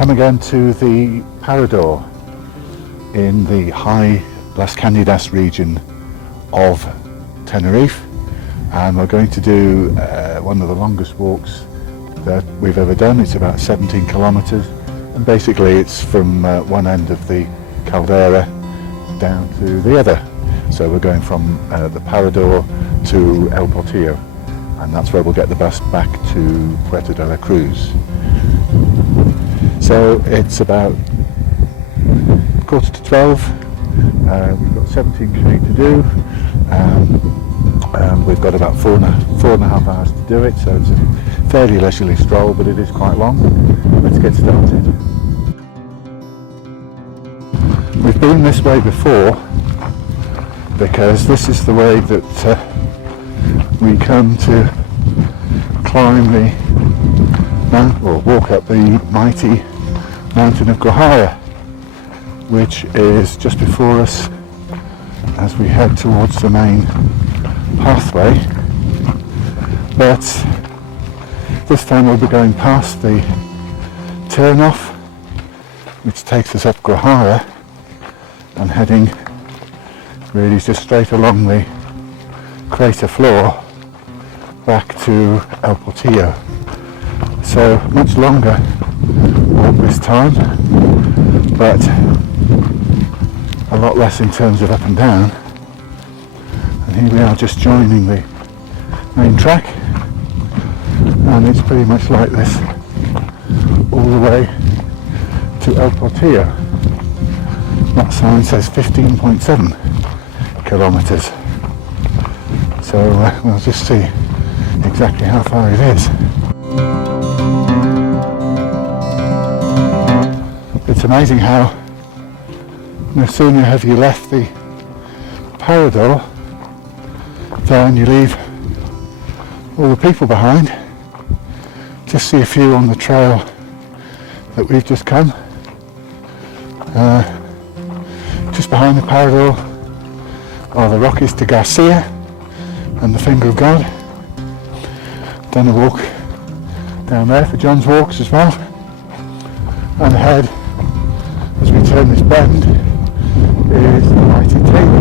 come again to the Parador in the high Las Canadas region of Tenerife, and we're going to do one of the longest walks that we've ever done. It's about 17 kilometers, and basically it's from one end of the caldera down to the other. So we're going from the Parador to El Portillo, and that's where we'll get the bus back to Puerto de la Cruz. So it's about 11:45. We've got 17k to do, and we've got about four and a half hours to do it, so it's a fairly leisurely stroll, but it is quite long. Let's get started. We've been this way before because this is the way that we come to climb the mountain, or walk up the mighty mountain of Guajara, which is just before us as we head towards the main pathway. But this time we'll be going past the turn-off, which takes us up Guajara, and heading really just straight along the crater floor back to El Portillo. So much longer walk this time, but a lot less in terms of up and down. And here we are just joining the main track, and it's pretty much like this all the way to El Portillo. That sign says 15.7 kilometers. So we'll just see exactly how far it is. It's amazing how no sooner have you left the Parador than you leave all the people behind. Just see a few on the trail that we've just come. Just behind the Parador are the Rockies de Garcia and the Finger of God. Done a walk down there for John's walks as well, and ahead as we turn this bend is the mighty Table.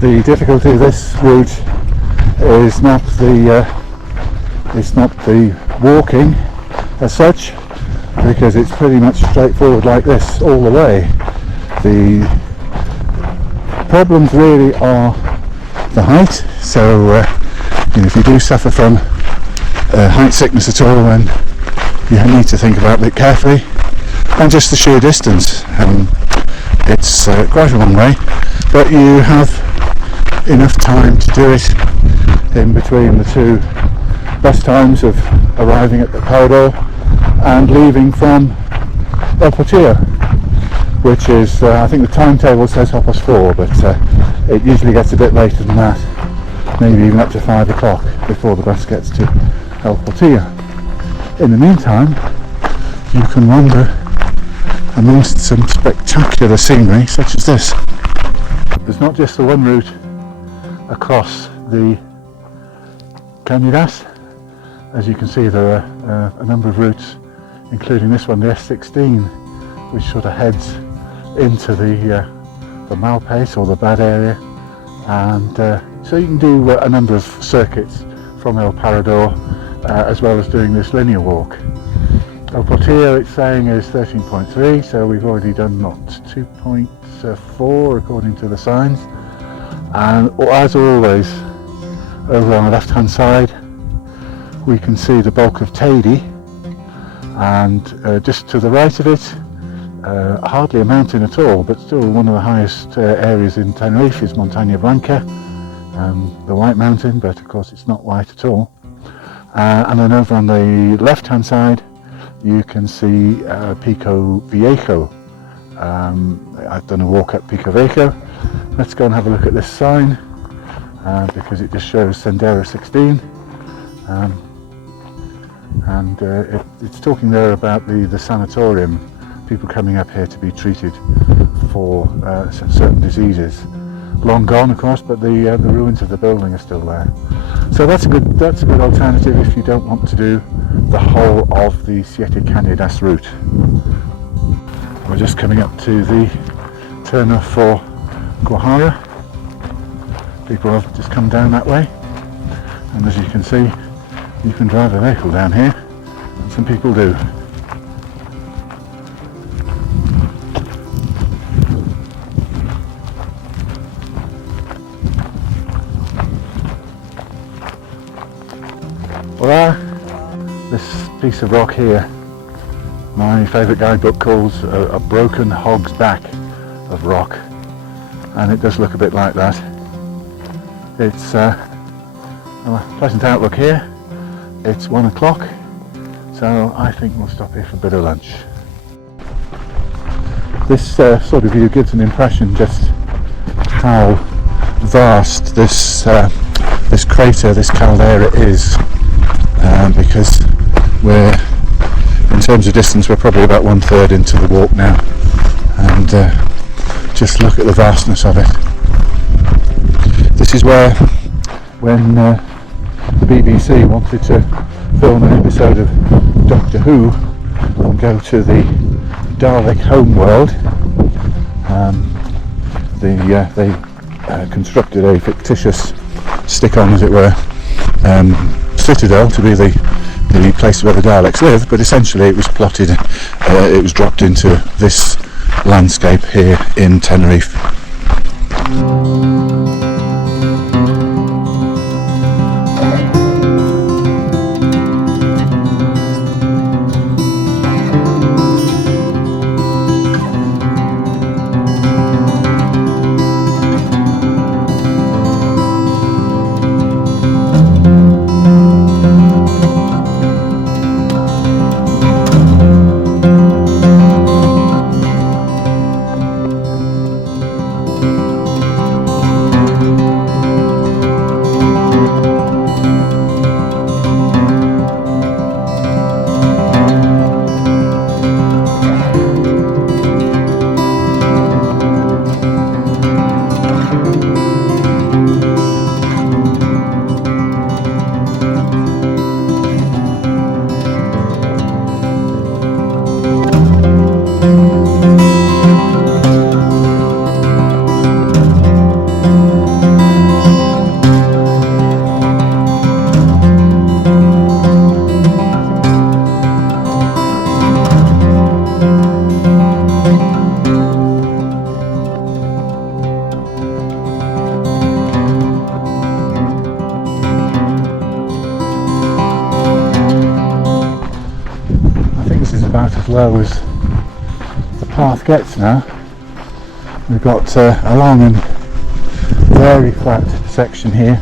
The difficulty of this route is not the walking as such, because it's pretty much straightforward like this all the way. The problems really are the height. So if you do suffer from height sickness at all, then you need to think about it carefully, and just the sheer distance. It's quite a long way, but you have enough time to do it in between the two bus times of arriving at the Parador and leaving from El Portillo, which is, I think the timetable says 4:30, but it usually gets a bit later than that, maybe even up to 5 o'clock before the bus gets to El Portillo. In the meantime, you can wander amongst some spectacular scenery such as this. There's not just the one route across the Canadas. As you can see, there are a number of routes, including this one, the S16, which sort of heads into the Malpace, or the bad area, and so you can do a number of circuits from El Parador, as well as doing this linear walk. So Portillo, it's saying, is 13.3, so we've already done what, 2.4 according to the signs. And as always, over on the left hand side we can see the bulk of Tady, and just to the right of it, hardly a mountain at all, but still one of the highest areas in Tenerife is Montaña Blanca, the White Mountain, but of course it's not white at all. And then over on the left hand side you can see Pico Viejo. I've done a walk up Pico Viejo. Let's go and have a look at this sign, because it just shows Sendero 16, and it's talking there about the sanatorium, people coming up here to be treated for certain diseases. Long gone, of course, but the ruins of the building are still there. So that's a good alternative if you don't want to do the whole of the Siete Canadas route. We're just coming up to the turnoff for Guajara. People have just come down that way, and as you can see, you can drive a vehicle down here, and some people do. Voila! This piece of rock here, my favourite guidebook calls a broken hog's back of rock, and it does look a bit like that. It's a pleasant outlook here. It's 1 o'clock, so I think we'll stop here for a bit of lunch. This sort of view gives an impression just how vast this crater, this caldera is, because we're, in terms of distance, we're probably about 1/3 into the walk now, and just look at the vastness of it. This is where, when the BBC wanted to film an episode of Doctor Who and go to the Dalek homeworld, they constructed a fictitious stick-on, as it were, Citadel to be the place where the Daleks live, but essentially it was plotted, it was dropped into this landscape here in Tenerife. About as low as the path gets now. We've got a long and very flat section here,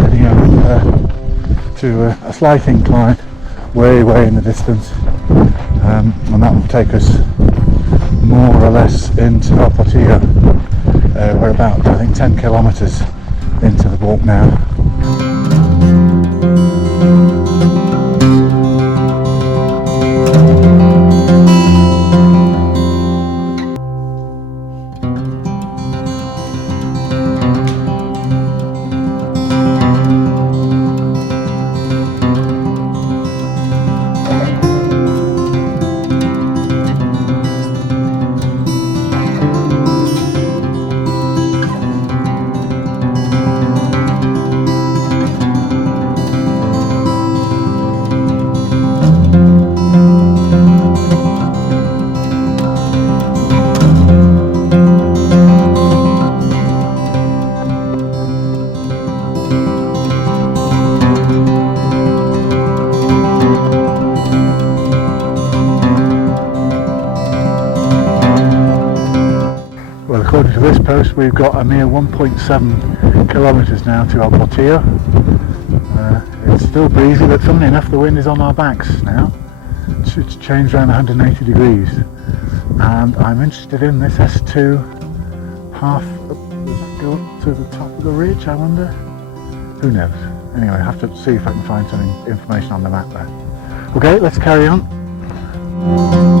heading up to a slight incline way in the distance, and that will take us more or less into Portillo. We're about, I think, 10 kilometres into the walk now. Well, according to this post, we've got a mere 1.7 kilometres now to El Portillo. It's still breezy, but funnily enough the wind is on our backs now. It's changed around 180 degrees. And I'm interested in this S2 path. Does that go up to the top of the ridge, I wonder? Who knows? Anyway, I have to see if I can find some information on the map there. Okay, let's carry on.